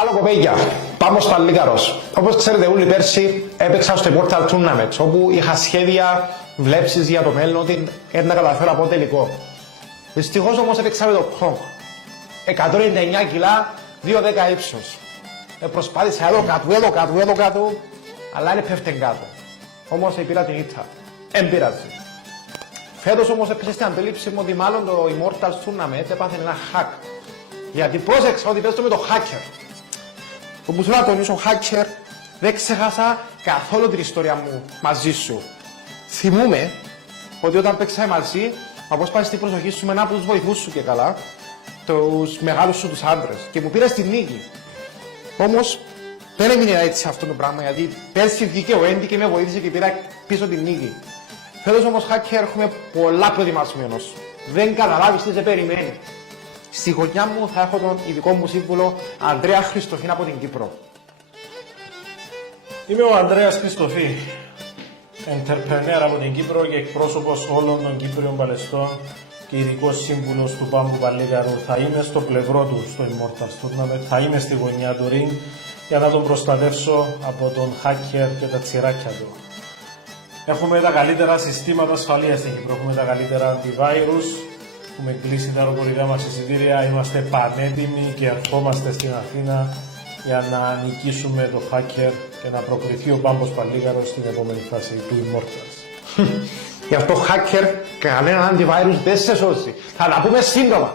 Άλλο κοπέγια, πάμε στο Αλίκαρος. Όπως ξέρετε όλοι πέρσι έπαιξα στο Immortal Tournament, όπου είχα σχέδια, βλέψεις για το μέλλον, ότι να καταφέρω από τελικό. Δυστυχώς όμως έπαιξα με το Pong. 199 κιλά, 2,10 ύψος. Προσπάθησα εδώ κάτω, αλλά δεν πέφτει κάτω. Όμως πήρα την ήττα. Εν πειράζει. Φέτος όμως έπαιξε στην αντίληψη μου ότι μάλλον το Immortal Tournament έπαθε ένα hack. Γιατί πρόσεξα ότι παίζω με το hacker. Όπως θέλω να τονίσω hacker, δεν ξέχασα καθόλου την ιστορία μου μαζί σου. Θυμούμαι ότι όταν παίξαμε μαζί, απόσπασες την προσοχή σου με ένα από τους βοηθούς σου και καλά, τους μεγάλους σου τους άντρες, και μου πήρες την νίκη. Όμως δεν έμεινε έτσι αυτό το πράγμα, γιατί πέρσι βγήκε ο Andy και με βοήθησε και πήρα πίσω την νίκη. Φέτος όμως hacker έχουμε πολλά προετοιμασμένος. Δεν καταλάβεις τι σε περιμένει. Στη γωνιά μου θα έχω τον ειδικό μου σύμβουλο Ανδρέα Χριστοφή από την Κύπρο. Είμαι ο Ανδρέας Χριστοφή, entrepreneur από την Κύπρο και εκπρόσωπος όλων των Κύπριων παλαιστών και ειδικός σύμβουλος του Πάμπου Παλίκαρου. Θα είμαι στο πλευρό του στο Immortal Tournament, θα είμαι στη γωνιά του ring για να τον προστατεύσω από τον hacker και τα τσιράκια του. Έχουμε τα καλύτερα συστήματα ασφαλείας στην Κύπρο, έχουμε τα καλύτερα antivirus, έχουμε κλείσει τα αεροπορικά μας εισιτήρια, είμαστε πανέτοιμοι και ερχόμαστε στην Αθήνα για να νικήσουμε το hacker και να προκριθεί ο Πάμπος Παλίκαρος στην επόμενη φάση του Immortals. Γι' αυτό hacker κανένα antivirus δεν σε σώζει. Θα τα πούμε σύντομα.